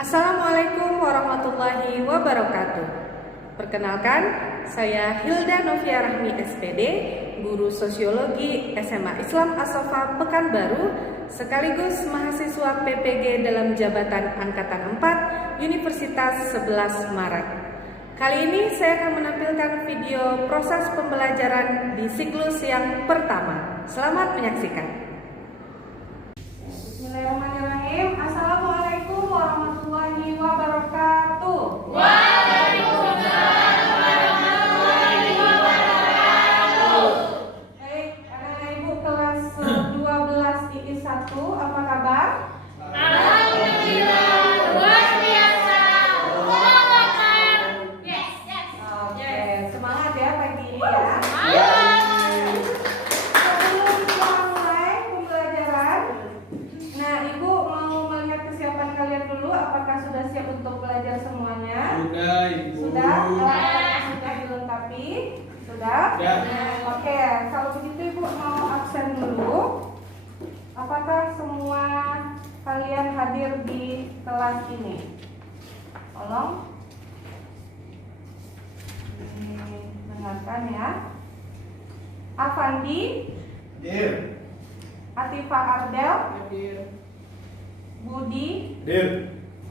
Assalamualaikum warahmatullahi wabarakatuh. Perkenalkan, saya Hilda Novia Rahmi SPD, guru sosiologi SMA Islam As-Sofa Pekanbaru, sekaligus mahasiswa PPG dalam jabatan Angkatan 4 Universitas 11 Maret. Kali ini saya akan menampilkan video proses pembelajaran di siklus yang pertama. Selamat menyaksikan. Bismillahirrahmanirrahim. Assalamualaikum warahmatullahi wabarakatuh. Waalaikumsalam warahmatullahi wabarakatuh. Baik, anak-anak ibu kelas 12 IPS 1, apa kabar? Alhamdulillah, luar biasa. Allahu Akbar. Yes. Oke, semangat ya pagi ini ya. Ayo. Sebelum kita mulai pembelajaran, nah ibu mau melihat kesiapan kalian dulu. Apakah sudah siap untuk belajar semuanya? Sudah, Ibu. Sudah? Apakah sudah dilengkapi? Sudah? Sudah. Oke, kalau begitu ibu mau absen dulu. Apakah semua kalian hadir di kelas ini? Tolong dengarkan ya. Afandi, Dir. Atifa Ardel, Dir. Budi, Dir.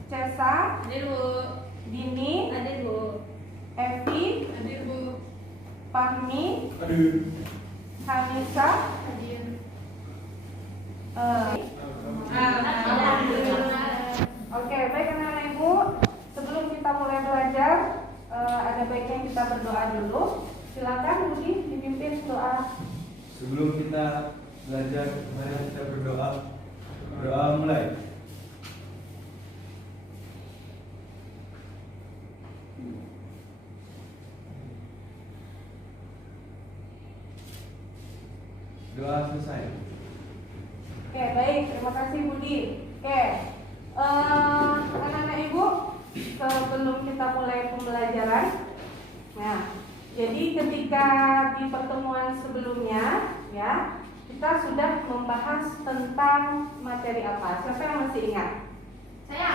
Cesa, Hadir, Bu. Dini, Hadir, Bu. Evi, Hadir, Bu. Fahmi, Aduh. Hanisa, Hadir. Alhamdulillah. Oke, baik anak-anak ibu. Sebelum kita mulai belajar, ada baiknya kita berdoa dulu. Silakan Budi dipimpin doa. Sebelum kita belajar, mari kita berdoa. Berdoa mulai. Doa selesai. Oke, baik. Terima kasih Budi. Oke, anak-anak ibu, sebelum kita mulai pembelajaran, nah, jadi ketika di pertemuan sebelumnya, ya, kita sudah membahas tentang materi apa? Siapa yang masih ingat? Saya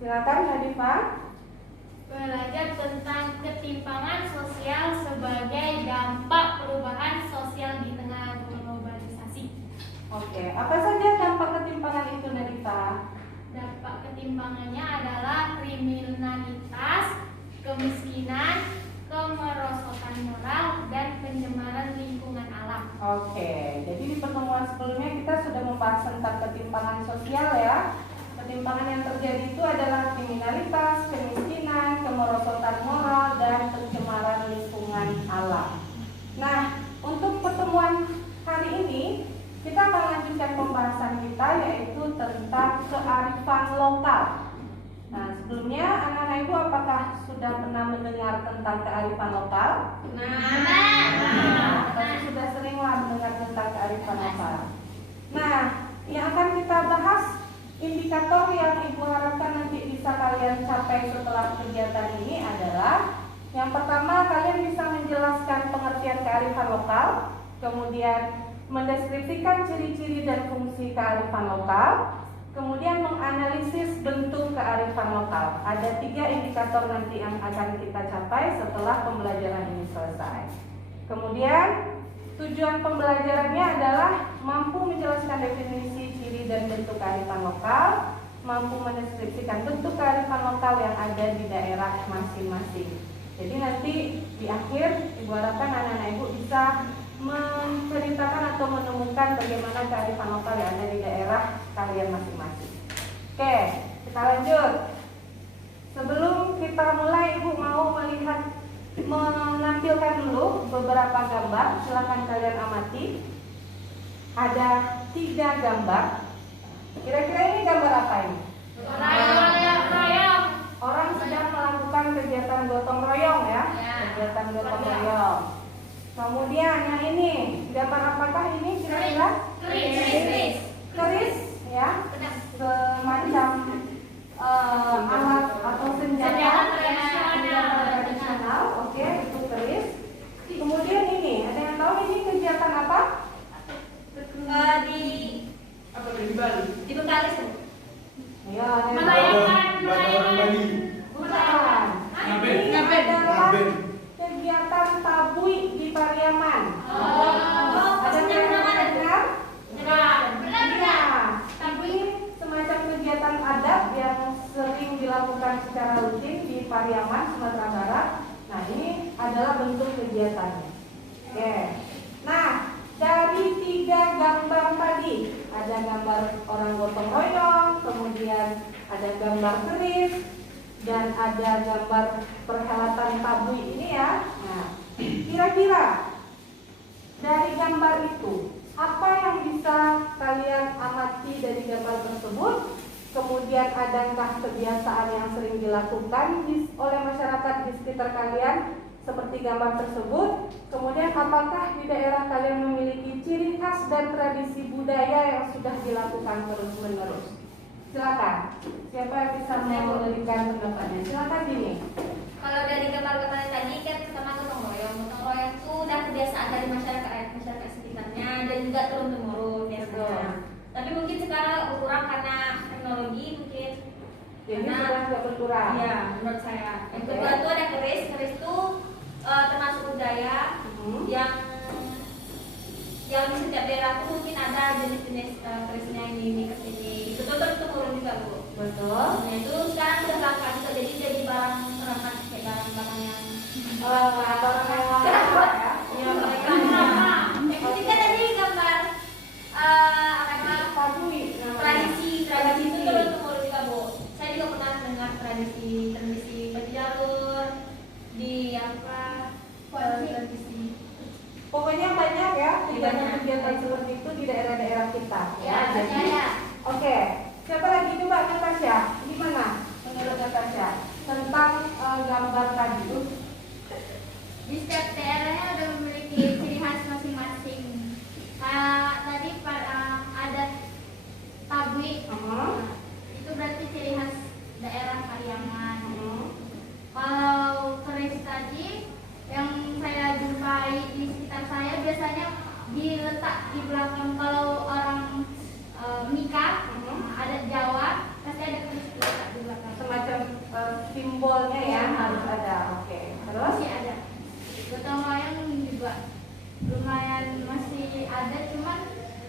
Silakan Hadifa. belajar tentang ketimpangan sosial sebagai dampak perubahan sosial di tengah globalisasi. Oke, apa saja dampak ketimpangan itu, Nadifa? Dampak ketimpangannya adalah kriminalitas, kemiskinan, kemerosotan moral, dan pencemaran lingkungan alam. Oke, jadi di pertemuan sebelumnya kita sudah membahas tentang ketimpangan sosial ya. Ketimpangan yang terjadi itu adalah kriminalitas, kemiskinan, kemerosotan moral, dan pencemaran lingkungan alam. Nah, untuk pertemuan hari ini kita akan lanjutkan pembahasan kita, yaitu tentang kearifan lokal. Nah, sebelumnya anak-anak ibu apakah sudah pernah mendengar tentang kearifan lokal? Nah, pasti sudah seringlah mendengar tentang kearifan lokal. Nah, yang akan kita bahas, indikator yang ibu harapkan nanti bisa kalian capai setelah kegiatan ini adalah yang pertama, kalian bisa menjelaskan pengertian kearifan lokal, kemudian mendeskripsikan ciri-ciri dan fungsi kearifan lokal, kemudian menganalisis bentuk kearifan lokal. Ada 3 indikator nanti yang akan kita capai setelah pembelajaran ini selesai. Kemudian tujuan pembelajarannya adalah mampu menjelaskan definisi ciri dan bentuk kearifan lokal, mampu mendeskripsikan bentuk kearifan lokal yang ada di daerah masing-masing. Jadi nanti di akhir ibu harapkan anak-anak ibu bisa menceritakan atau menemukan bagaimana kearifan lokal yang ada di daerah kalian masing-masing. Oke, kita lanjut. Sebelum kita mulai, ibu mau menampilkan dulu beberapa gambar. Silakan kalian amati. Ada 3 gambar. Kira-kira ini gambar apa ini? Royong. Orang sedang melakukan kegiatan gotong royong ya. Ya. Kegiatan gotong royong. Kemudian yang ini, gambar apakah ini kira-kira? Keris. Keris ya. Semacam alat atau senjata tradisional. Oke, itu keris. Kemudian ini, ada yang tahu ini kegiatan apa? Di Bengkalis. Ya, ada yang tahu? Merayakan Pariaman. Ada benar, yang benar. dengar? Benar. Iya. Ini semacam kegiatan adat yang sering dilakukan secara rutin di Pariaman, Sumatera Barat. Nah, ini adalah bentuk kegiatannya. Oke. Nah, dari 3 gambar tadi, ada gambar orang gotong royong, kemudian ada gambar keris, dan ada gambar perhelatan tabuy ini ya. Nah, kira-kira dari gambar itu apa yang bisa kalian amati dari gambar tersebut? Kemudian adakah kebiasaan yang sering dilakukan oleh masyarakat di sekitar kalian seperti gambar tersebut? Kemudian apakah di daerah kalian memiliki ciri khas dan tradisi budaya yang sudah dilakukan terus-menerus? Silakan. Siapa yang bisa memberikan pendapatnya? Silakan Dini. Kalau dari gambar-gambar yang tadi kan pertama gotong royong. Gotong royong itu udah kebiasaan dari masyarakat sekitarnya dan juga turun temurun biasanya. Tapi mungkin sekarang berkurang karena teknologi mungkin. Jadi Karena- sudah tidak berkurang. Iya, menurut saya. Yang Oke. kedua itu ada keris. Keris itu termasuk budaya yang di setiap daerah itu mungkin ada jenis-jenis kerisnya ini kesini. Itu terus temurun juga bu. Betul. Nah itu sekarang sudah langka juga jadi barang teramat kayak barang-barang yang Barang yang lama ya. yang mereka. Yang ketiga tadi gambar apa Tabuy namanya. tradisi itu terus temurun juga bu. Saya juga pernah dengar tradisi baju jalur di apa tradisi. Pokoknya banyak ya Banyak. kegiatan seperti itu di daerah-daerah kita. Ya, Jadi, ya. oke. Siapa lagi coba Natasha? Gimana menurut Natasha tentang gambar tadi itu? Di setiap daerahnya ada memiliki ciri khas masing-masing. Tadi adat tabuy itu berarti ciri khas daerah Pariaman. Kalau keris tadi yang saya jumpai di sekitar saya biasanya diletak di belakang kalau orang nikah adat Jawa pasti ada keris diletak di belakang. Semacam simbolnya ya Iya. harus ada. Oke. Terus? Masih ada. Gotong royong juga lumayan masih ada, cuman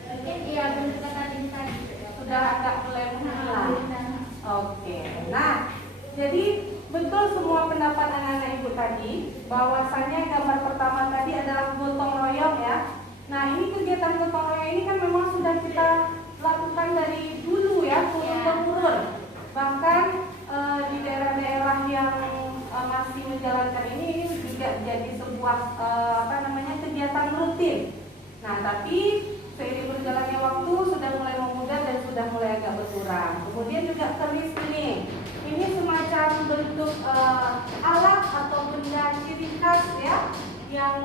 mungkin iya benar kata Din tadi Sudah agak mulai menghilang. hilang. Oke. Nah, jadi betul semua pendapat anak-anak ibu tadi bahwasannya gambar pertama tadi adalah gotong royong ya. Nah, ini kegiatan gotong royong ini kan memang sudah kita lakukan dari dulu ya, turun-temurun. Bahkan di daerah-daerah yang masih menjalankan ini juga jadi sebuah kegiatan rutin. Nah, tapi seiring berjalannya waktu sudah mulai memudar dan sudah mulai agak berkurang. Kemudian juga keris ini semacam bentuk alat atau benda ciri khas ya, yang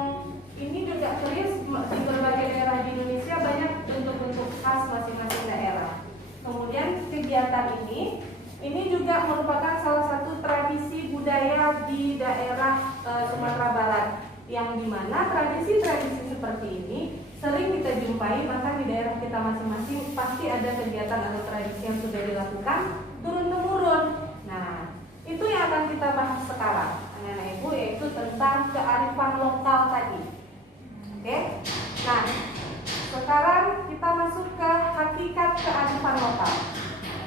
ini juga keris di berbagai daerah di Indonesia banyak bentuk-bentuk khas masing-masing daerah. Kemudian kegiatan ini juga merupakan salah satu tradisi budaya di daerah Sumatera Barat, yang dimana tradisi-tradisi seperti ini sering kita jumpai bahkan di daerah kita masing-masing pasti ada kegiatan atau tradisi yang sudah dilakukan turun-temurun. Nah, itu yang akan kita bahas sekarang, anak-anak ibu, yaitu tentang kearifan lokal tadi. Oke? Nah, sekarang kita masuk ke hakikat kearifan lokal.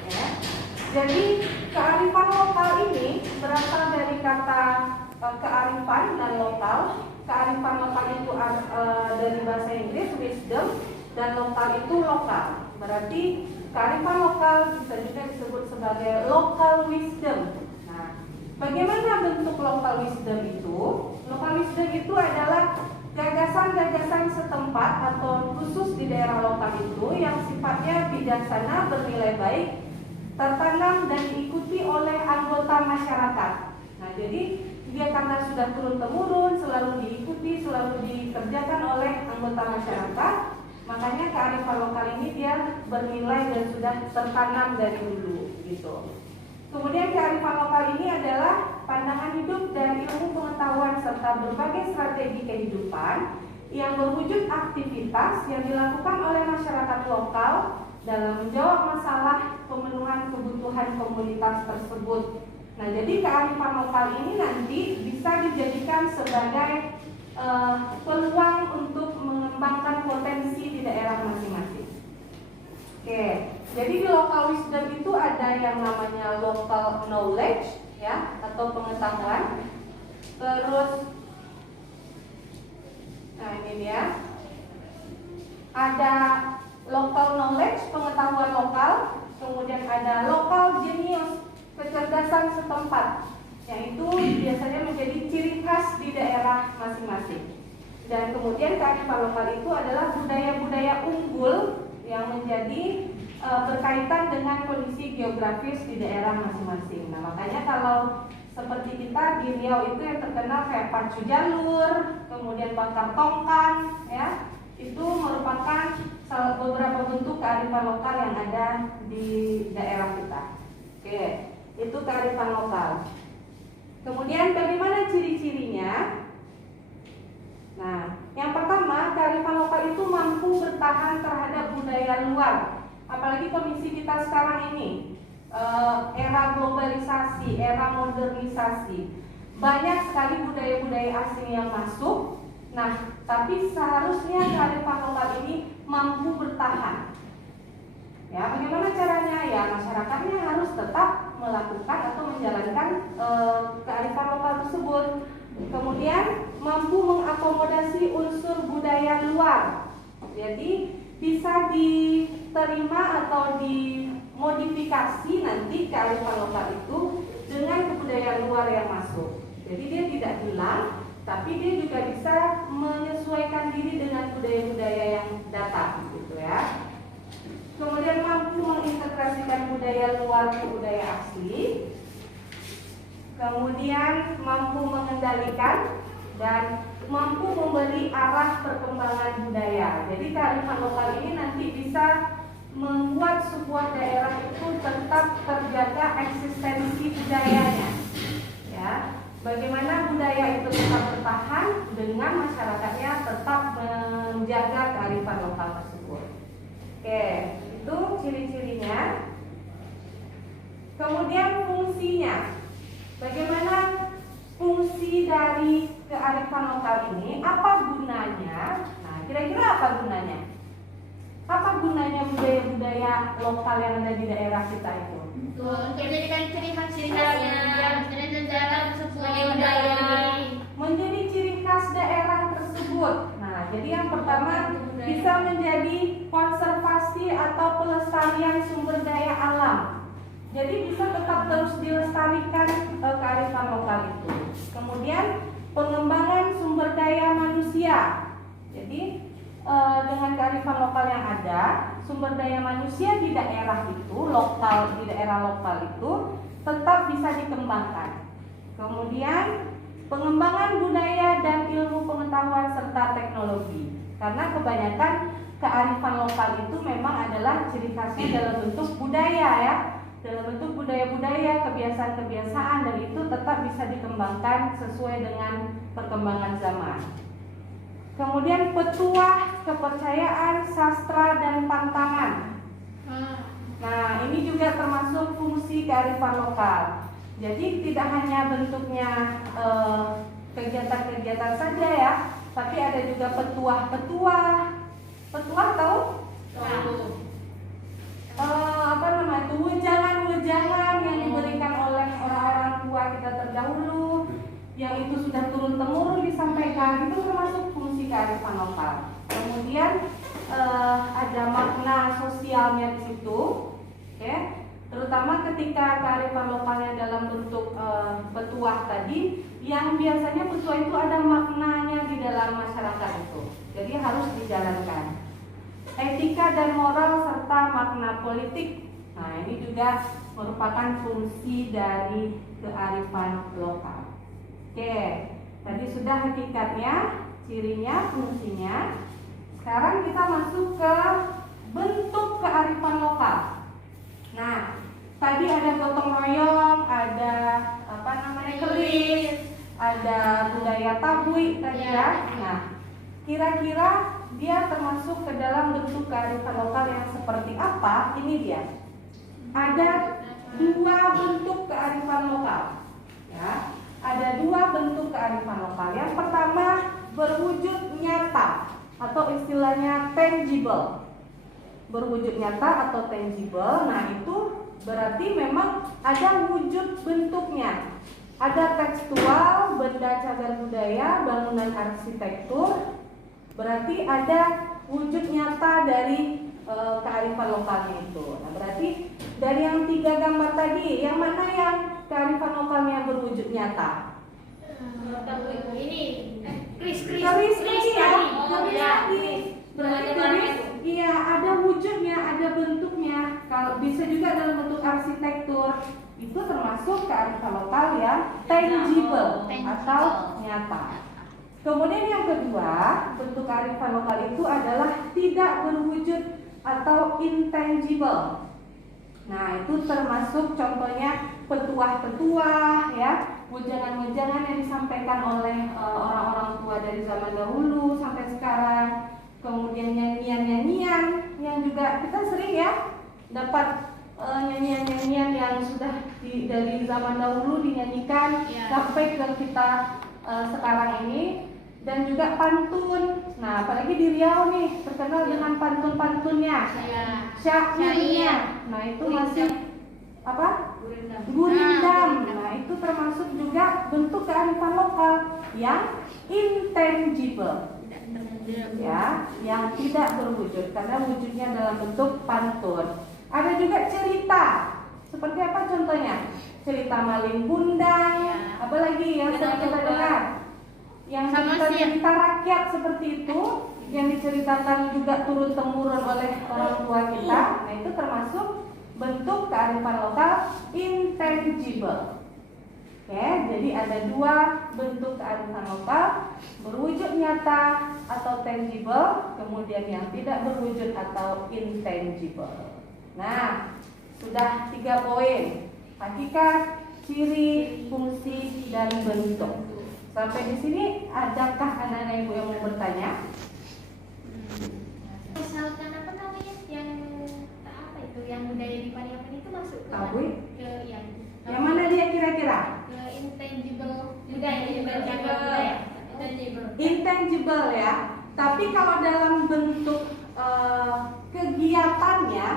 Ya. Jadi kearifan lokal ini berasal dari kata kearifan dan lokal. Kearifan lokal itu dari bahasa Inggris wisdom, dan lokal itu lokal. Berarti kearifan lokal bisa juga disebut sebagai local wisdom. Nah, bagaimana bentuk local wisdom itu? Local wisdom itu adalah gagasan-gagasan setempat atau khusus di daerah lokal itu yang sifatnya bijaksana, bernilai baik, tertanam dan diikuti oleh anggota masyarakat. Nah, jadi dia karena sudah turun-temurun, selalu diikuti, selalu dikerjakan oleh anggota masyarakat, makanya kearifan lokal ini dia bernilai dan sudah tertanam dari dulu, gitu. Kemudian kearifan lokal ini adalah pandangan hidup dan ilmu pengetahuan serta berbagai strategi kehidupan yang berwujud aktivitas yang dilakukan oleh masyarakat lokal dalam menjawab masalah pemenuhan kebutuhan komunitas tersebut. Nah, jadi kearifan lokal ini nanti bisa dijadikan sebagai peluang untuk mengembangkan potensi di daerah masing-masing. Oke, jadi di local wisdom itu ada yang namanya local knowledge, ya, atau pengetahuan. Terus, nah ini dia, ada local knowledge, pengetahuan lokal. Kemudian ada local genius, kecerdasan setempat, yang itu biasanya menjadi ciri khas di daerah masing-masing. Dan kemudian kearifan lokal itu adalah budaya-budaya unggul yang menjadi berkaitan dengan kondisi geografis di daerah masing-masing. Nah, makanya kalau seperti kita di Riau itu yang terkenal kayak pacu jalur, kemudian bakar tongkang, ya, itu merupakan beberapa bentuk kearifan lokal yang ada di daerah kita. Oke, itu kearifan lokal. Kemudian bagaimana ciri-cirinya? Nah, yang pertama, kearifan lokal itu mampu bertahan terhadap budaya luar. Apalagi kondisi kita sekarang ini, era globalisasi, era modernisasi, banyak sekali budaya-budaya asing yang masuk. Nah, tapi seharusnya kearifan lokal ini mampu bertahan. Ya, bagaimana caranya? Ya, masyarakatnya harus tetap melakukan atau menjalankan kearifan lokal tersebut. Kemudian mampu mengakomodasi unsur budaya luar. Jadi bisa diterima atau dimodifikasi nanti kearifan lokal itu dengan kebudayaan luar yang masuk. Jadi dia tidak hilang, tapi dia juga bisa menyesuaikan diri dengan budaya-budaya yang datang, gitu ya. Kemudian mampu mengintegrasikan budaya luar ke budaya asli. Kemudian mampu mengendalikan dan mampu memberi arah perkembangan budaya. Jadi kearifan lokal ini nanti bisa membuat sebuah daerah itu tetap terjaga eksistensi budayanya. Ya, bagaimana budaya itu tetap bertahan dengan masyarakatnya tetap menjaga kearifan lokal tersebut. Oke, itu ciri-cirinya. Kemudian fungsinya. Bagaimana fungsi dari kearifan lokal ini? Apa gunanya? Nah, kira-kira apa gunanya? Apa gunanya budaya-budaya lokal yang ada di daerah kita itu? Menjadikan ciri khas daerahnya, sejarah sebagai budaya, menjadi ciri khas daerah tersebut. Nah, jadi yang pertama bisa menjadi konservasi atau pelestarian sumber daya alam. Jadi bisa tetap terus dilestarikan kearifan lokal itu. Kemudian pengembangan sumber daya manusia. Jadi dengan kearifan lokal yang ada, sumber daya manusia di daerah itu, di daerah lokal itu tetap bisa dikembangkan. Kemudian pengembangan budaya dan ilmu pengetahuan serta teknologi. Karena kebanyakan kearifan lokal itu memang adalah ciri khasnya dalam bentuk budaya, ya. Dalam bentuk budaya-budaya, kebiasaan-kebiasaan, dan itu tetap bisa dikembangkan sesuai dengan perkembangan zaman. Kemudian petuah, kepercayaan, sastra, dan pantangan. Nah, ini juga termasuk fungsi kearifan lokal. Jadi tidak hanya bentuknya kegiatan-kegiatan saja, ya, tapi ada juga petuah. Petuah tahu? Wejangan yang diberikan oleh orang-orang tua kita terdahulu, yang itu sudah turun-temurun disampaikan, itu termasuk fungsi kearifan lokal. Kemudian ada makna sosialnya di situ, ya, terutama ketika kearifan lokalnya dalam bentuk petuah tadi, yang biasanya petuah itu ada maknanya di dalam masyarakat itu, jadi harus dijalankan. Etika dan moral serta makna politik. Nah, ini juga merupakan fungsi dari kearifan lokal. Oke, tadi sudah hakikatnya, cirinya, fungsinya. Sekarang kita masuk ke bentuk kearifan lokal. Nah, tadi ada gotong royong, ada keris, ada budaya tabui tadi, ya. Nah, kira-kira dia termasuk ke dalam bentuk kearifan lokal yang seperti apa? Ini dia. Ada dua bentuk kearifan lokal, ya. Ada dua bentuk kearifan lokal. Yang pertama berwujud nyata atau istilahnya tangible. Berwujud nyata atau tangible, nah itu berarti memang ada wujud bentuknya. Ada tekstual, benda cagar budaya, bangunan arsitektur, berarti ada wujud nyata dari kearifan lokalnya itu. Nah, berarti dari yang 3 gambar tadi, yang mana yang kearifan lokalnya berwujud nyata? Ini Kris Keris tadi ya, Oh, keris ya. tadi. Berarti keris, iya ada wujudnya, ada bentuknya. Kalau bisa juga dalam bentuk arsitektur, itu termasuk kearifan lokal yang tangible atau nyata. Kemudian yang kedua, bentuk kearifan lokal itu adalah tidak berwujud atau intangible. Nah, itu termasuk contohnya petuah-petuah ya, wejangan-wejangan yang disampaikan oleh orang-orang tua dari zaman dahulu sampai sekarang. Kemudian nyanyian-nyanyian yang juga kita sering ya dapat nyanyian-nyanyian yang sudah dari zaman dahulu dinyanyikan sampai ke kita sekarang ini. Dan juga pantun. Nah, apalagi di Riau nih terkenal dengan pantun-pantunnya, syairnya. Nah, itu masih apa? Gurindam. Nah, itu termasuk juga bentuk kearifan lokal yang intangible, ya, yang tidak berwujud karena wujudnya dalam bentuk pantun. Ada juga cerita. Seperti apa contohnya? Cerita Malin Kundang. Apalagi yang sering kita dengar? Yang cerita rakyat seperti itu, yang diceritakan juga turun temurun oleh orang tua kita. Nah, itu termasuk bentuk kearifan lokal intangible. Oke, jadi ada 2 bentuk kearifan lokal, berwujud nyata atau tangible, kemudian yang tidak berwujud atau intangible. Nah, sudah 3 poin: hakikat, ciri, fungsi, dan bentuk. Sampai di sini, adakah anak-anak ibu yang mau bertanya? Misalkan apa namanya yang apa itu yang budaya di Pariaman itu masuk ke Tahu? yang Yang mana dia kira-kira? ke intangible budaya. Intangible ya. Tapi kalau dalam bentuk kegiatannya,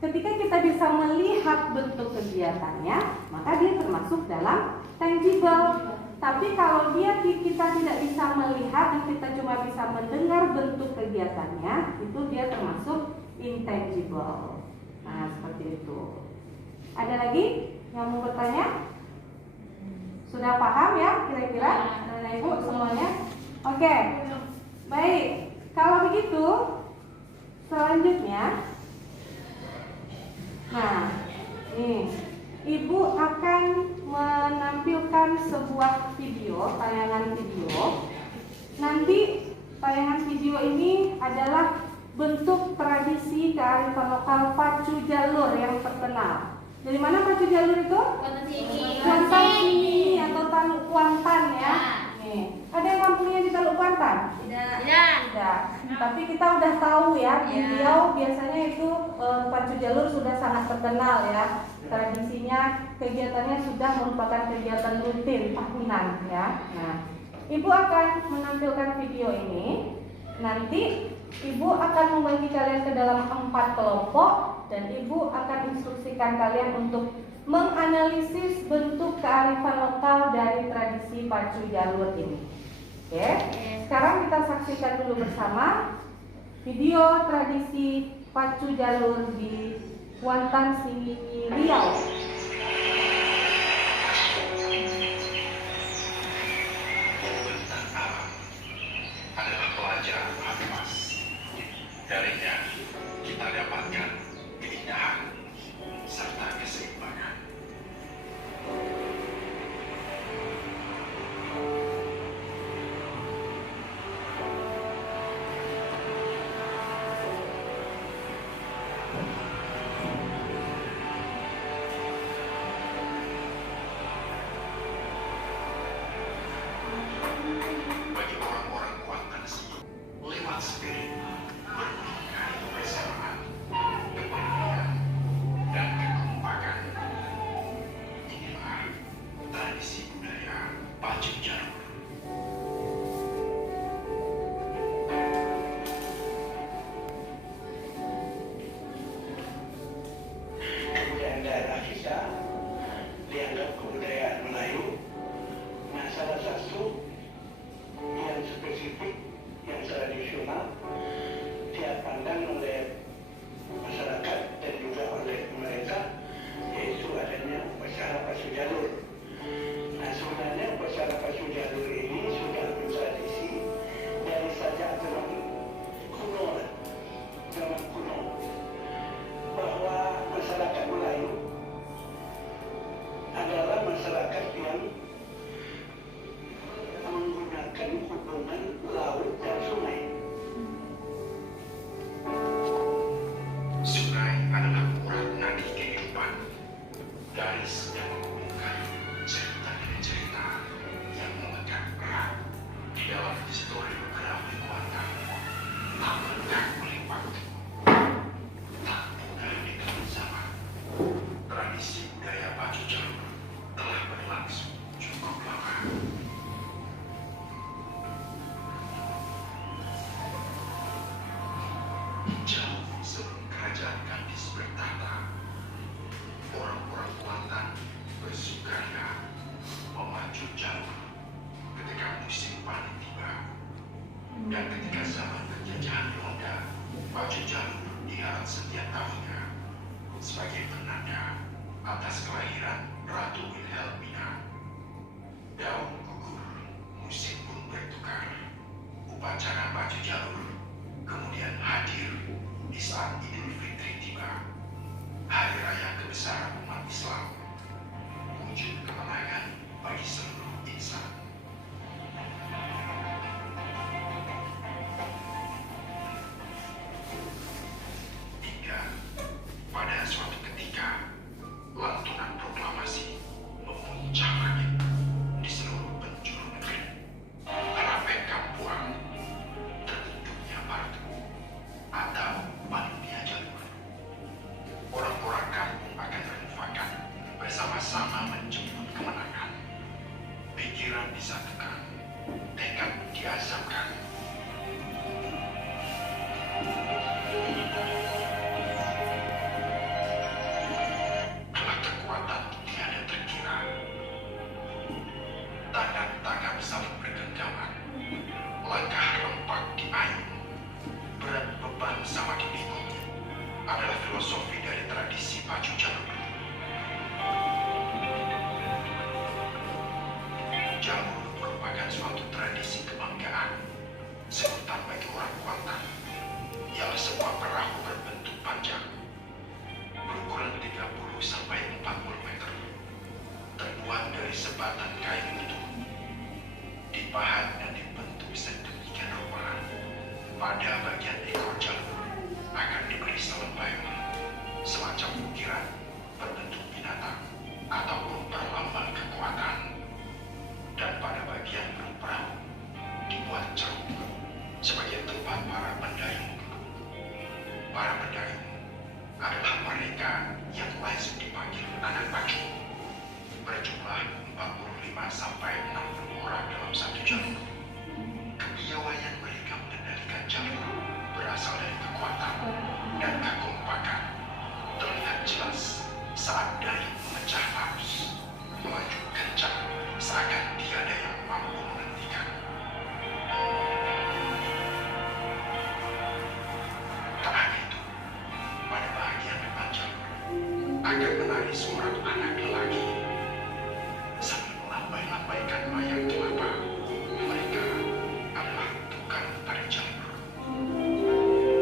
ketika kita bisa melihat bentuk kegiatannya, maka dia termasuk dalam tangible. Tapi kalau kita tidak bisa melihat dan kita cuma bisa mendengar bentuk kegiatannya, itu dia termasuk intangible. Nah, seperti itu. Ada lagi yang mau bertanya? Sudah paham ya kira-kira anak-anak ibu semuanya? Oke. Baik. Kalau begitu, selanjutnya, nah, nih, ibu akan menampilkan sebuah video, tayangan video. Nanti tayangan video ini adalah bentuk tradisi kearifan lokal pacu jalur yang terkenal. Dari mana pacu jalur itu? Kuantan Sini atau Taluk Kuantan ya. Nih, ada yang kampungnya di Taluk Kuantan? Tidak. Tapi kita udah tahu ya, di Riau biasanya itu pacu jalur sudah sangat terkenal ya. Tradisinya, kegiatannya sudah merupakan kegiatan rutin tahunan ya. Nah, ibu akan menampilkan video ini. Nanti ibu akan membagi kalian ke dalam 4 kelompok dan ibu akan instruksikan kalian untuk menganalisis bentuk kearifan lokal dari tradisi pacu jalur ini. Oke, sekarang kita saksikan dulu bersama video tradisi pacu jalur di Kuantan Sini, Riau. Adalah pelajaran emas. Darinya kita dapatkan keindahan serta keseimbangan. masyarakat yang menggunakan hubungan laut dan sungai. Sungai adalah urat nadi kehidupan, garis yang menghubungkan cerita demi cerita yang melekat erat di dalam histori geografi kuantan. Tak melekat oleh waktu, tak mudah dengan zaman. Tradisi budaya Pacu Jalur telah berlangsung cukup lama. Jauh sebelum kerajaan Kandis bertahta, orang-orang Kuantan bersukaria memacu jalur ketika musim panen tiba. Dan ketika zaman penjajahan Belanda, Pacu Jalur diharap setiap tahunnya sebagai penanda atas kelahiran Ratu Wilhelmina. Daun gugur, musim pun bertukar. Upacara Pacu Jalur kemudian hadir di saat Idul Fitri tiba, hari raya kebesaran umat Islam, wujud kemenangan bagi seluruh insan. Hingga pada suatu ketika, lantunan proklamasi memuncak langit di seluruh penjuru negeri. Rapen Kampuang, terbentuknya Partu atau Panitia Jalur. Orang-orang kampung akan bermufakat bersama-sama menjemput kemenangan. Pikiran disatukan, tekad diazamkan. Kelak kekuatan tiada terkira. Tangan-tangan saling bergenggaman. Langkah rempak diayun. Berat beban sama dipikul. Adalah filosofi dari tradisi Pacu Jalur. Jalur merupakan suatu tradisi kebanggaan, sebutan bagi orang Kuantan. Ialah sebuah perahu berbentuk panjang, berukuran 30 sampai 40 meter, terbuat dari sebatan kain utuh, dipahat dan dibentuk sedemikian rupa. Pada bagian ekor jalur akan diberi selembayung, semacam ukiran berbentuk binatang ataupun perlambang kekuatan. Dan pada bagian perut perahu dibuat ceruk sebagai tempat para pendayung. Para pendayung adalah mereka yang lazim dipanggil anak pacu, berjumlah 45 sampai 60 orang dalam satu jalur. Kepiawaian mereka mengendalikan jalur berasal dari kekuatan dan kekompakan. Terlihat jelas saat dayung memecah arus, melaju kencang seakan tiada yang mampu menghentikan. Tak hanya itu, pada bagian depan jalur akan menari seorang anak lelaki sambil melambai-lambaikan layang kelapa. Mereka adalah tukang tari jalur.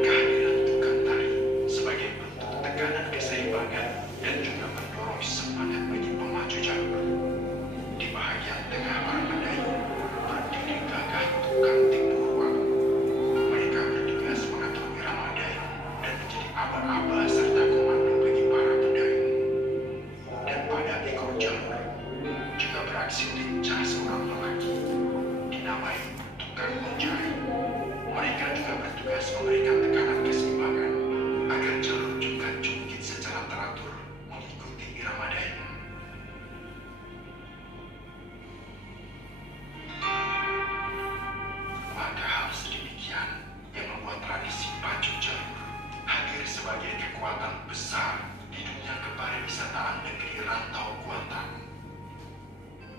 Kehadiran tukang tari sebagai bentuk tekanan keseimbangan dan juga mendorong semangat bagi pemacu jalur. Di bahagian tengah para pendayung berdiri gagah tukang tipu ruang. Mereka bertugas mengatur irama dayung dan menjadi aba-aba serta komando bagi para pendayung. Dan pada ekor jalur juga beraksi lincah seorang lelaki dinamai tukang menjahit. Mereka juga bertugas memberikan tekanan keseimbangan agar jalur juga jungkit secara teratur mengikuti irama dayung. Maka hal sedemikian yang membuat tradisi Pacu Jalur hadir sebagai kekuatan besar di dunia kepariwisataan negeri rantau Kuantan.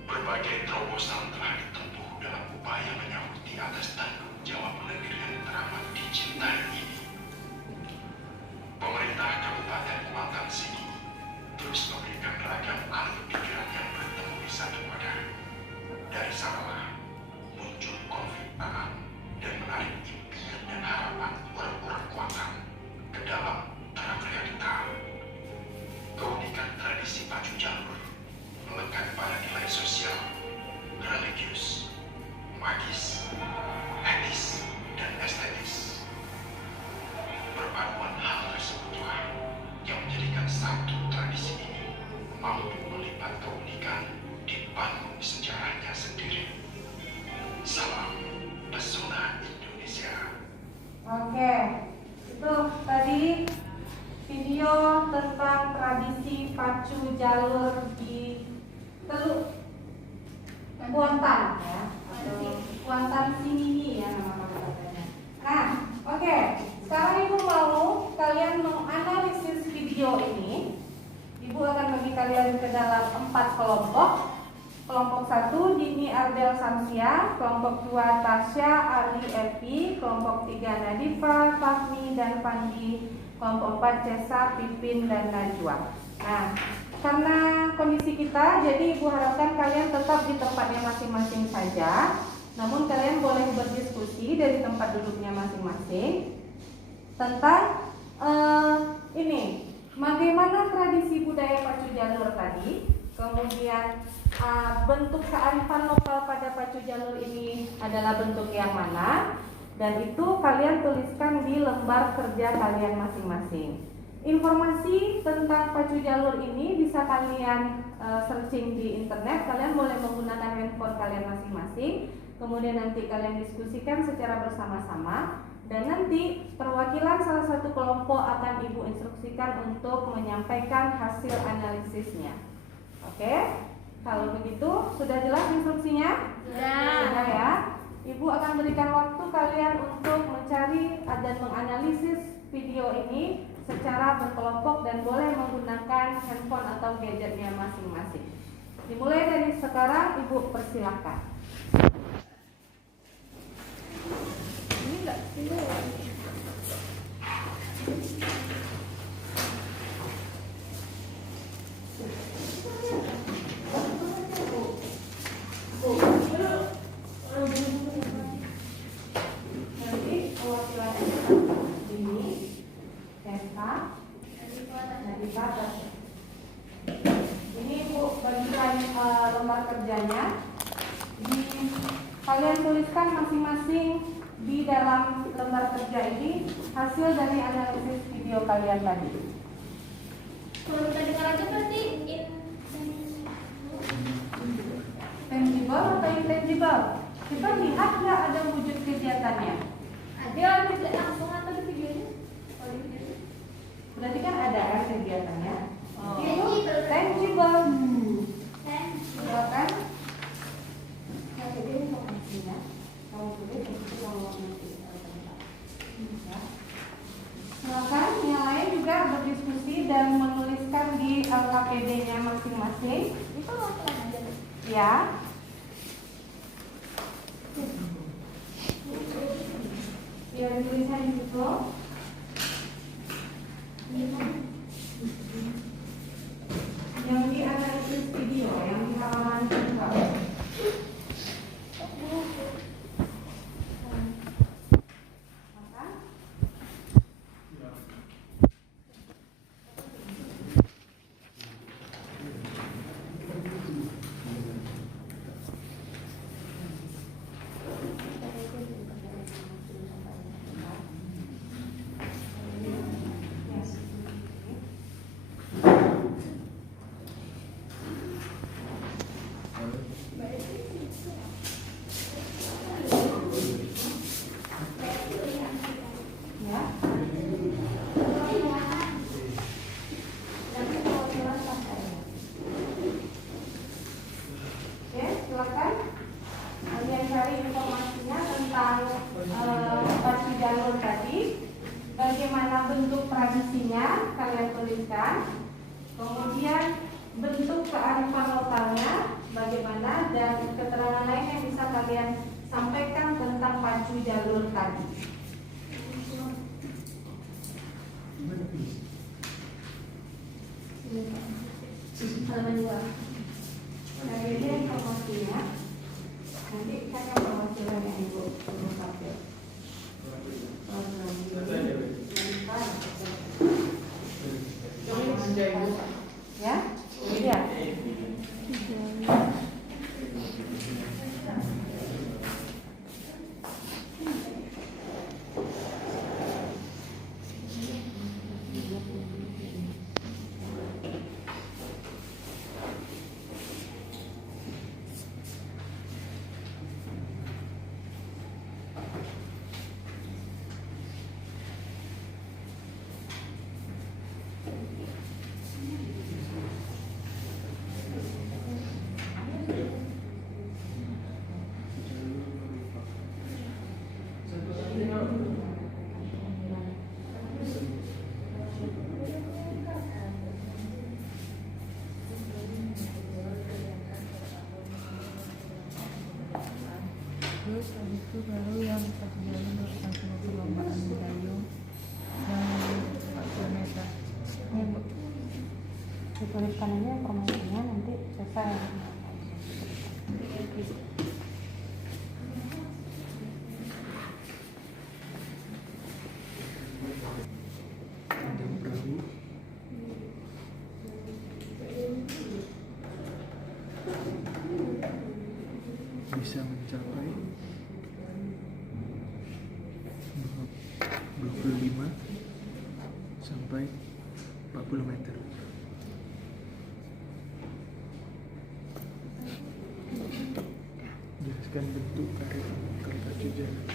Berbagai terobosan telah ditempuh dalam upaya menyahuti atas tanggung jawab negeri yang teramat dicintai ini. Pemerintah Kabupaten Kuantan sini terus memberikan ragam alur pikiran yang bertemu di satu wadah. Dari sanalah muncul konflik tanam dan menarik impian dan harapan orang-orang Kuantan ke dalam tanah realita. Keunikan tradisi Pacu Jalur melekat pada akan dibangun sejarahnya sendiri. Salam Pesona Indonesia. Oke, itu tadi video tentang tradisi pacu jalur di Teluk Kuantan ya, atau Kuantan Sinini ya nama katanya. Nah, oke, sekarang Ibu mau kalian menganalisis video ini. Ibu akan bagi kalian ke dalam 4 kelompok. Kelompok 1 Dini Ardel Samsia, kelompok 2 Tasya Ali Epi, kelompok 3 Nadifa, Fahmi dan Pandi, kelompok 4 Cesa, Pipin dan Najwa. Nah, karena kondisi kita, jadi Ibu harapkan kalian tetap di tempatnya masing-masing saja. Namun kalian boleh berdiskusi dari tempat duduknya masing-masing tentang ini, bagaimana tradisi budaya pacu jalur tadi. Kemudian bentuk kearifan lokal pada pacu jalur ini adalah bentuk yang mana, dan itu kalian tuliskan di lembar kerja kalian masing-masing. Informasi tentang pacu jalur ini bisa kalian searching di internet. Kalian boleh menggunakan handphone kalian masing-masing. Kemudian nanti kalian diskusikan secara bersama-sama, dan nanti perwakilan salah satu kelompok akan Ibu instruksikan untuk menyampaikan hasil analisisnya. Oke, kalau begitu sudah jelas instruksinya? Sudah ya. Ibu akan berikan waktu kalian untuk mencari dan menganalisis video ini secara berkelompok dan boleh menggunakan handphone atau gadgetnya masing-masing. Dimulai dari sekarang, Ibu persilahkan. Ini enggak ini Bu bagikan lembar kerjanya. Kalian tuliskan masing-masing di dalam lembar kerja ini hasil dari analisis video kalian tadi. Kalau kita dengar aja berarti Tangible atau intangible? Kita lihat nggak ada wujud kegiatannya? ada kita langsung atau di videonya? Oh, di video. Berarti kan ada kan kegiatannya? Oh. Tangible. Tangible. Silakan. Jadi informasinya kamu tulis itu kalau nanti ya. Silakan yang lain juga berdiskusi dan menuliskan di LKPD-nya masing-masing. Itu langsung aja. Ya. Ya, tulisan di situ. Yang di analisis video, yang di halaman kedua. Bagaimana bentuk tradisinya kalian tuliskan, kemudian bentuk kearifan lokalnya bagaimana, dan keterangan lain yang bisa kalian sampaikan tentang pacu jalur tadi. Halaman 2. Nah, ini informasinya. Nanti saya bawa hasilnya Ibu untuk tampil. Ya, iya. Terus habis itu baru yang pacu jalur melakukan semua perlombaan dayung yang 40 meter. Ini Bu, dituliskan aja informasinya nanti selesai. Panjang perahu. Bisa mencapai 25 sampai 40 meter. Jelaskan bentuk karet angkal pacu jalan.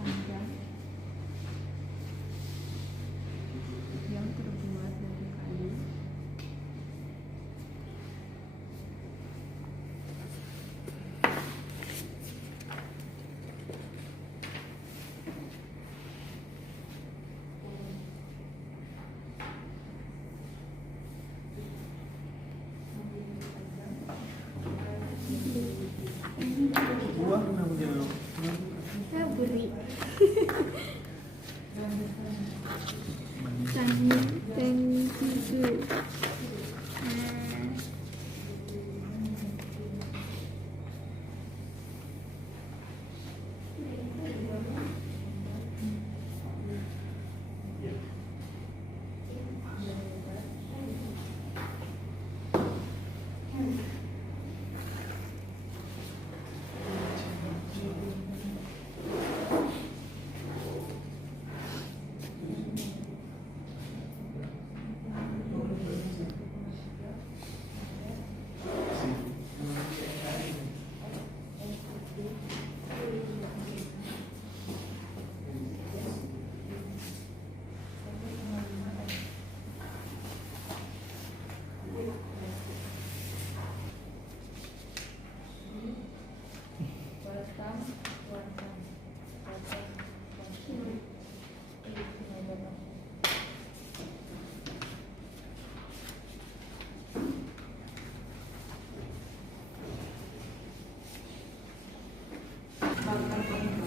Panjang yang terbuat dari kayu. Buah namanya. Beri tanya dan susu.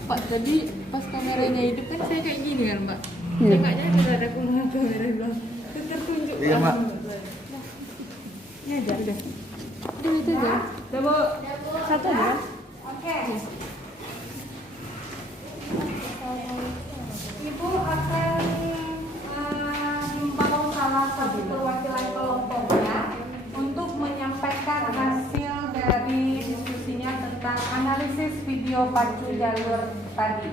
Pak, tadi pas kameranya hidup kan saya kayak gini kan, Mbak? Iya. Tengoknya ada pengaruh kamera di belakang. Tertunjuk. Iya, Mbak. Ini aja, udah. Udah itu aja. Udah, Bu. Satu aja. Oke. Ibu akan membawa salah satu perwakilan kelompoknya untuk menyampaikan hasil dari diskusinya tentang analisis video pacu jalur tadi.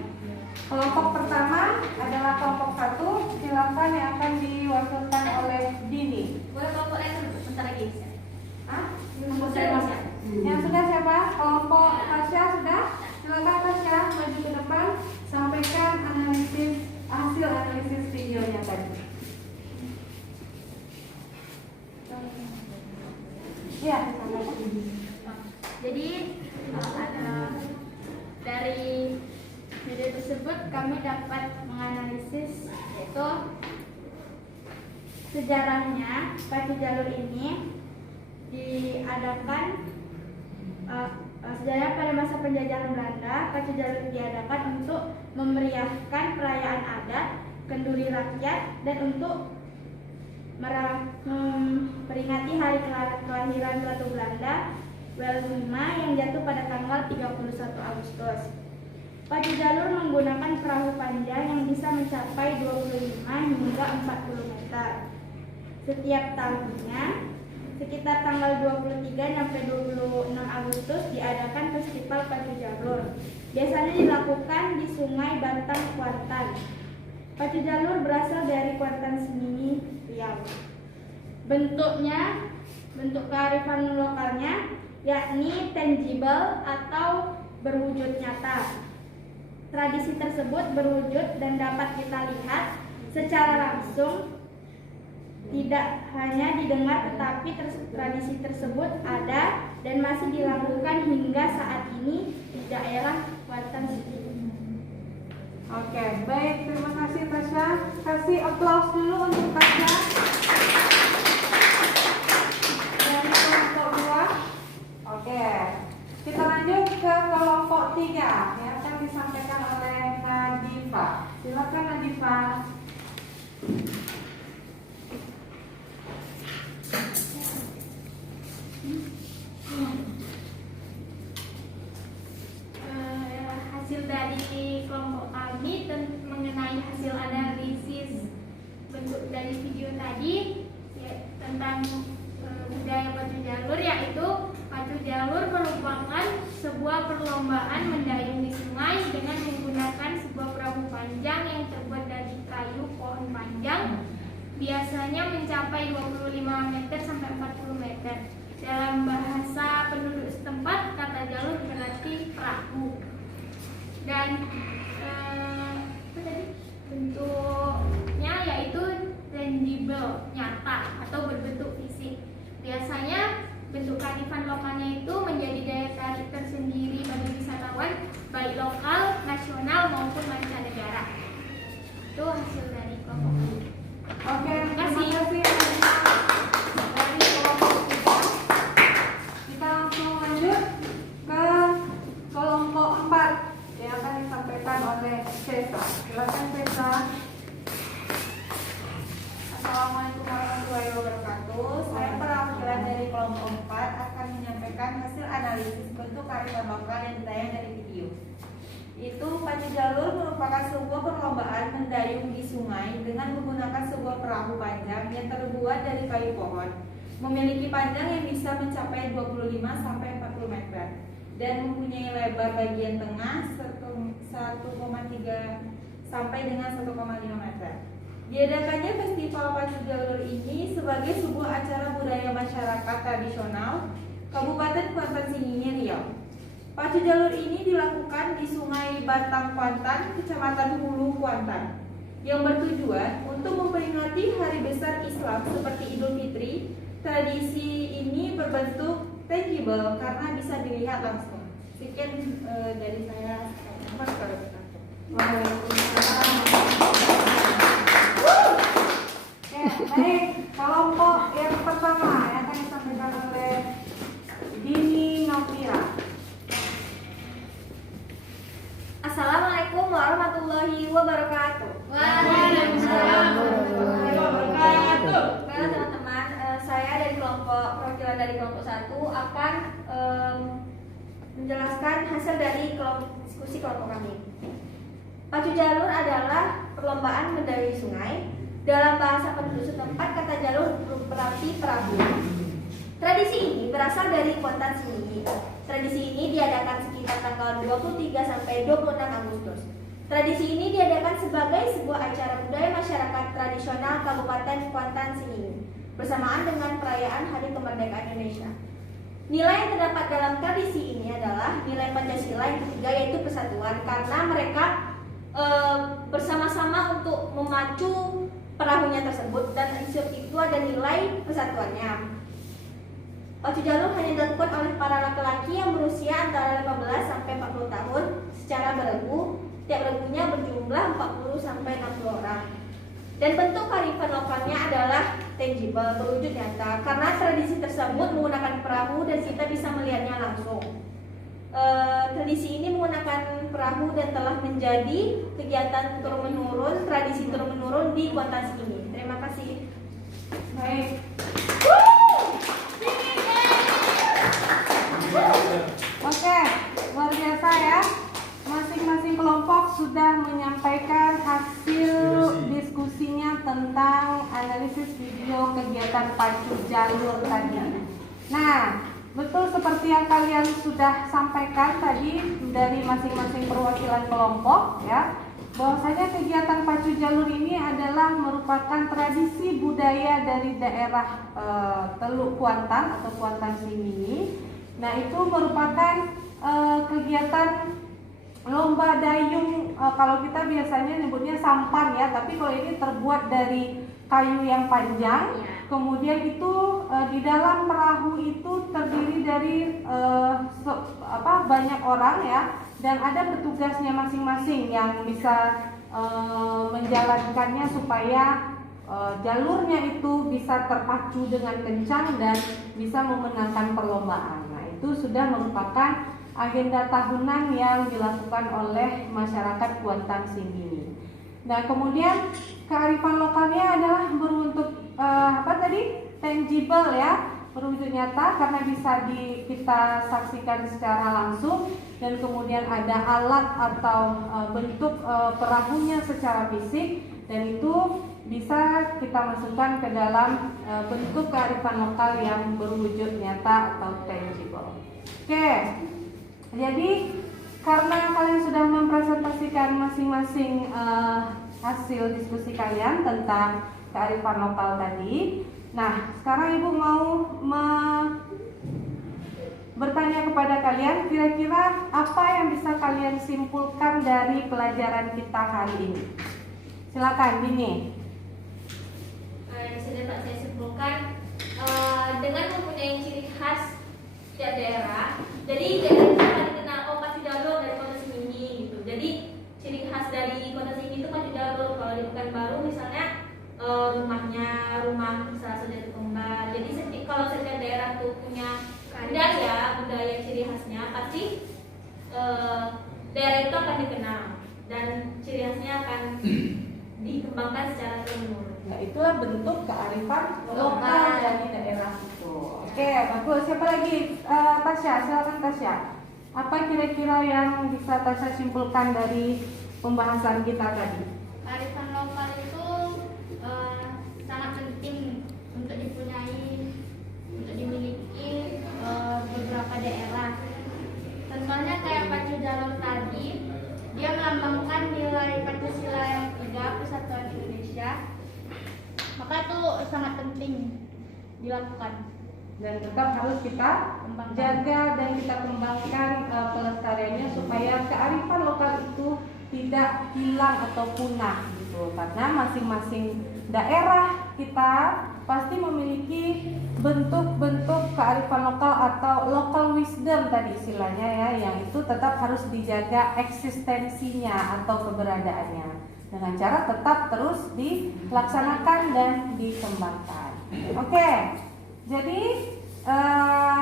Kelompok pertama adalah kelompok 1, silakan yang akan diwakilkan oleh Dini. Boleh kelompok lain dulu, bentar lagi. Hah? Masya. Yang sudah siapa? Kelompok Tasya sudah? Silakan Tasya maju ke depan, sampaikan hasil analisis videonya tadi. Ya, Jadi dari video tersebut kami dapat menganalisis yaitu sejarahnya pacu jalur ini diadakan sejarah pada masa penjajahan Belanda. Pacu jalur diadakan untuk memeriahkan perayaan adat kenduri rakyat dan untuk memperingati hari kelahiran Ratu Belanda Wilhelmina yang jatuh pada tanggal 31 Agustus. Pacu jalur menggunakan perahu panjang yang bisa mencapai 25 hingga 40 meter. Setiap tahunnya, sekitar tanggal 23 sampai 26 Agustus diadakan festival pacu jalur. Biasanya dilakukan di Sungai Batang, Kuantan. Pacu jalur berasal dari Kuantan Sengingi, Riau. Bentuk kearifan lokalnya yakni tangible atau berwujud nyata. Tradisi tersebut berwujud dan dapat kita lihat secara langsung, tidak hanya didengar, tetapi tradisi tersebut ada dan masih dilakukan hingga saat ini di daerah Kuantan City. Oke, baik, terima kasih Tasya. Kasih aplaus dulu untuk Tasya. Dari kelompok 2. Oke, kita lanjut ke kelompok 3 yang akan disampaikan oleh Nadifa. Silakan Nadifa. Hasil dari kelompok kami mengenai hasil analisis bentuk dari video tadi tentang budaya pacu jalur, yaitu pacu jalur merupakan sebuah perlombaan mendayung di sungai dengan menggunakan sebuah perahu panjang yang terbuat dari kayu pohon panjang, biasanya mencapai 25 meter sampai 40 meter. Dalam bahasa penduduk setempat, kata jalur berarti perahu. Dan bentuknya yaitu tangible, nyata atau berbentuk fisik. Biasanya bentuk kearifan lokalnya itu menjadi daya tarik tersendiri bagi wisatawan baik lokal, nasional maupun mancanegara. Itu hasil dari kelompok kami. Oke, Terima terima kasih. kasih dari kelompok 3. Kita langsung lanjut ke kelompok 4 yang akan disampaikan oleh Cesa. Silakan Cesa. Assalamualaikum warahmatullahi wabarakatuh. Saya perwakilan dari kelompok 4 akan menyampaikan hasil analisis bentuk kearifan lokal yang ditayang dari video. Itu pacu jalur merupakan sebuah perlombaan mendayung di sungai dengan menggunakan sebuah perahu panjang yang terbuat dari kayu pohon, memiliki panjang yang bisa mencapai 25 sampai 40 meter dan mempunyai lebar bagian tengah 1,3 sampai dengan 1,5 meter. Diadakannya festival pacu jalur ini sebagai sebuah acara budaya masyarakat tradisional Kabupaten Kuantan Sengingi, Riau. Pacu jalur ini dilakukan di Sungai Batang, Kuantan, Kecamatan Hulu, Kuantan, yang bertujuan untuk memperingati hari besar Islam seperti Idul Fitri. Tradisi ini berbentuk tangible karena bisa dilihat langsung. Sekian dari saya. Waalaikumsalam. Baik, kelompok yang pertama yang akan disampaikan oleh Dini Novira. Assalamualaikum warahmatullahi wabarakatuh. Waalaikumsalam warahmatullahi wabarakatuh. Baiklah teman-teman, saya dari perwakilan dari kelompok 1 akan menjelaskan hasil dari diskusi kelompok kami. Pacu jalur adalah perlombaan mendayung sungai. Dalam bahasa penduduk setempat, kata jalur berarti perahu. Tradisi ini berasal dari Kuantan Sengingi. Tradisi ini diadakan sekitar tanggal 23 sampai 26 Agustus. Tradisi ini diadakan sebagai sebuah acara budaya masyarakat tradisional Kabupaten Kuantan Sengingi bersamaan dengan perayaan Hari Kemerdekaan Indonesia. Nilai yang terdapat dalam tradisi ini adalah nilai Pancasila yang ketiga, yaitu persatuan, karena mereka bersama-sama untuk memacu perahunya tersebut, dan itu ada nilai persatuannya. Pacu jalur hanya dilakukan oleh para laki-laki yang berusia antara 15 sampai 40 tahun secara beregu. Tiap regunya berjumlah 40 sampai 60 orang. Dan bentuk kearifan lokalnya adalah tangible, berwujud nyata, karena tradisi tersebut menggunakan perahu dan kita bisa melihatnya langsung. Tradisi ini menggunakan perahu dan telah menjadi kegiatan turun-menurun, tradisi turun-menurun di Kuantan Sengingi. Terima kasih. Baik. Oke, luar biasa ya. Masing-masing kelompok sudah menyampaikan hasil diskusinya tentang analisis video kegiatan pacu jalur tadi. Nah, betul seperti yang kalian sudah sampaikan tadi dari masing-masing perwakilan kelompok ya, bahwasanya kegiatan pacu jalur ini adalah merupakan tradisi budaya dari daerah Teluk Kuantan atau Kuantan Simini. Nah, itu merupakan kegiatan lomba dayung, kalau kita biasanya nyebutnya sampan ya, tapi kalau ini terbuat dari kayu yang panjang. Kemudian itu di dalam perahu itu terdiri dari banyak orang ya, dan ada petugasnya masing-masing yang bisa menjalankannya supaya jalurnya itu bisa terpacu dengan kencang dan bisa memenangkan perlombaan. Nah, itu sudah merupakan agenda tahunan yang dilakukan oleh masyarakat Kuantan Simini. Nah, kemudian kearifan lokalnya adalah berbentuk tangible ya, berwujud nyata karena bisa kita saksikan secara langsung, dan kemudian ada alat atau bentuk perahunya secara fisik, dan itu bisa kita masukkan ke dalam bentuk kearifan lokal yang berwujud nyata atau tangible. Oke. Jadi karena kalian sudah mempresentasikan masing-masing hasil diskusi kalian tentang kearifan lokal tadi, nah sekarang Ibu mau bertanya kepada kalian, kira-kira apa yang bisa kalian simpulkan dari pelajaran kita hari ini? Silakan, Dini. Yang bisa dapat saya simpulkan, dengan mempunyai ciri khas setiap daerah, jadi daerah itu akan dikenal pacu jalur dari Kota Simini gitu. Jadi ciri khas dari Kota Simini itu pacu jalur. Kalau di Pekanbaru misalnya rumah salah satu dari kembar. Jadi kalau setiap daerah tuh punya budaya ciri khasnya, pasti daerah itu akan dikenal dan ciri khasnya akan dikembangkan secara terus. Nah, itulah bentuk kearifan lokal dari daerah itu. Oke, bagus. Siapa lagi? Tasya, silakan Tasya. Apa kira-kira yang bisa Tasya simpulkan dari pembahasan kita tadi? Kearifan lokal itu sangat penting untuk dipunyai, untuk dimiliki beberapa daerah. Contohnya kayak pacu jalur tadi, dia melambangkan nilai Pancasila yang 3, Persatuan Indonesia. Maka itu sangat penting dilakukan Dan tetap harus kita jaga dan kita kembangkan pelestariannya supaya kearifan lokal itu tidak hilang atau punah gitu. Karena masing-masing daerah kita pasti memiliki bentuk-bentuk kearifan lokal atau local wisdom tadi istilahnya ya, yang itu tetap harus dijaga eksistensinya atau keberadaannya dengan cara tetap terus dilaksanakan dan dikembangkan. Oke, jadi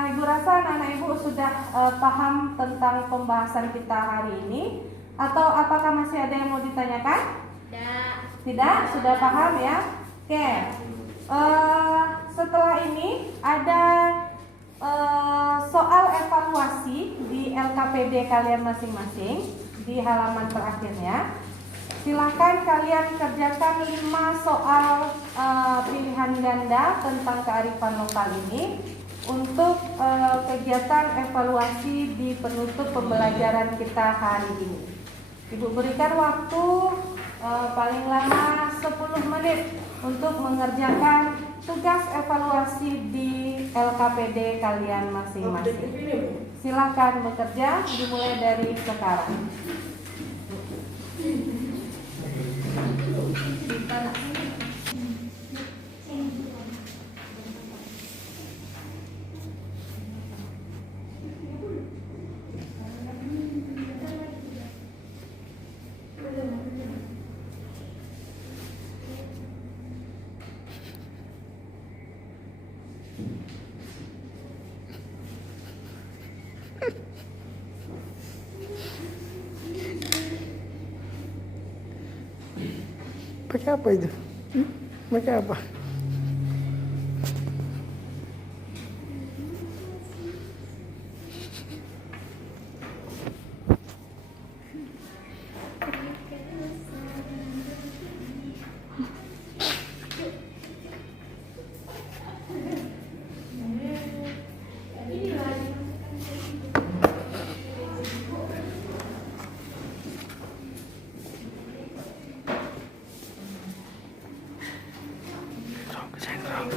Ibu rasa anak-anak Ibu sudah paham tentang pembahasan kita hari ini, atau apakah masih ada yang mau ditanyakan? Tidak? Sudah paham ya? Oke. Setelah ini ada soal evaluasi di LKPD kalian masing-masing di halaman terakhirnya. Silakan kalian kerjakan 5 soal pilihan ganda tentang kearifan lokal ini untuk kegiatan evaluasi di penutup pembelajaran kita hari ini. Ibu berikan waktu paling lama 10 menit untuk mengerjakan tugas evaluasi di LKPD kalian masing-masing. Silakan bekerja, dimulai dari sekarang. Pakai apa itu? Pakai apa? sentral.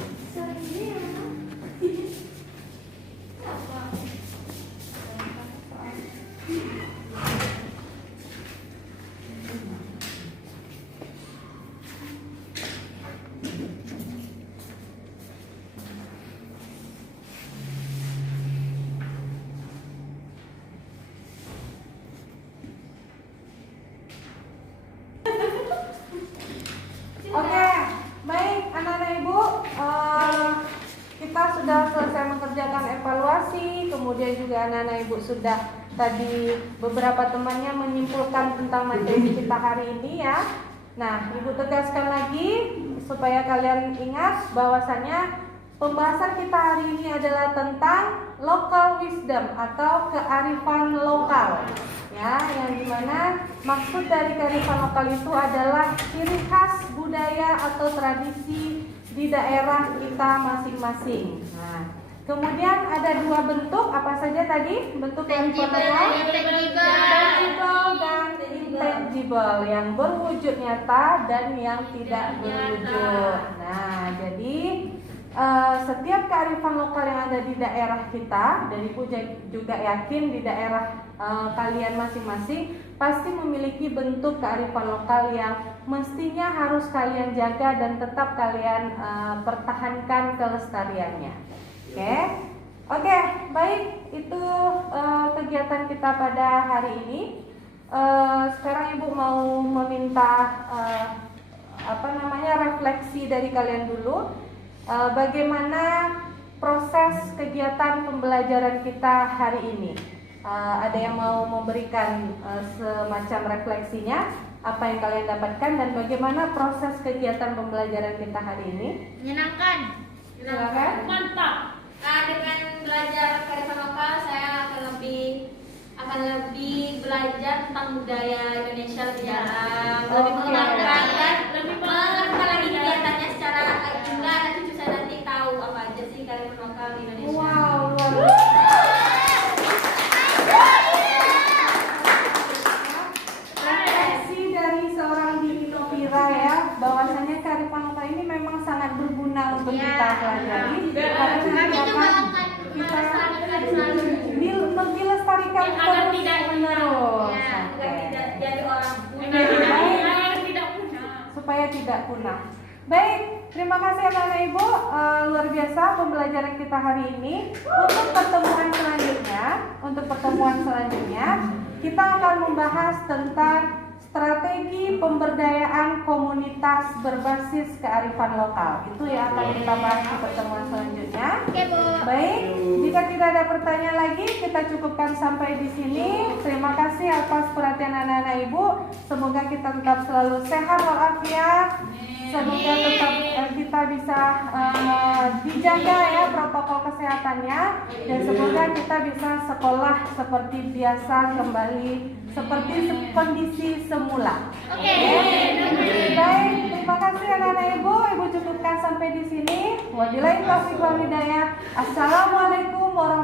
Oke, baik anak-anak ibu, kita sudah selesai mengerjakan evaluasi, kemudian juga anak-anak ibu sudah tadi beberapa temannya menyimpulkan tentang materi kita hari ini ya. Nah, ibu tegaskan lagi supaya kalian ingat bahwasannya pembahasan kita hari ini adalah tentang local wisdom atau kearifan lokal. Ya, yang dimana maksud dari kearifan lokal itu adalah ciri khas budaya atau tradisi di daerah kita masing-masing. Nah, kemudian ada dua bentuk, apa saja tadi? Bentuk kearifan lokal, tangible dan intangible, yang berwujud nyata dan yang tidak berwujud. Nah, jadi setiap kearifan lokal yang ada di daerah kita, dan Ibu juga yakin di daerah kalian masing-masing pasti memiliki bentuk kearifan lokal yang mestinya harus kalian jaga dan tetap kalian pertahankan kelestariannya. Oke, baik, itu kegiatan kita pada hari ini. Sekarang Ibu mau meminta refleksi dari kalian dulu. Bagaimana proses kegiatan pembelajaran kita hari ini? Ada yang mau memberikan semacam refleksinya, apa yang kalian dapatkan dan bagaimana proses kegiatan pembelajaran kita hari ini? Menyenangkan. Silakan. Mantap. Dengan belajar kearifan lokal saya akan lebih belajar tentang budaya Indonesia lebih dalam, lebih mengembangkan dan lebih mengenal lagi kegiatannya secara juga nanti cucu saya nanti tahu apa aja sih kearifan lokal di Indonesia. Wow, luar biasa. Refleksi dari seorang Dini Novira ya, bahwasanya kearifan lokal ini memang sangat berguna untuk kita pelajari karena nanti akan kita dilestarikan terus-menerus Jadi orang supaya tidak punah. Baik, terima kasih anak-anak ibu, luar biasa pembelajaran kita hari ini. Untuk pertemuan selanjutnya kita akan membahas tentang strategi pemberdayaan komunitas berbasis kearifan lokal. Itu yang akan kita bahas di pertemuan selanjutnya. Oke, Bu. Baik, jika tidak ada pertanyaan lagi, kita cukupkan sampai di sini. Terima kasih atas perhatian anak-anak ibu. Semoga kita tetap selalu sehat walafiat. Semoga tetap kita bisa dijaga ya protokol kesehatannya, dan semoga kita bisa sekolah seperti biasa kembali seperti kondisi semula. Oke. Baik, terima kasih anak-anak ibu. Ibu cukupkan sampai di sini. Wabillahi taufiq wal hidayah. Assalamualaikum warahmatullahi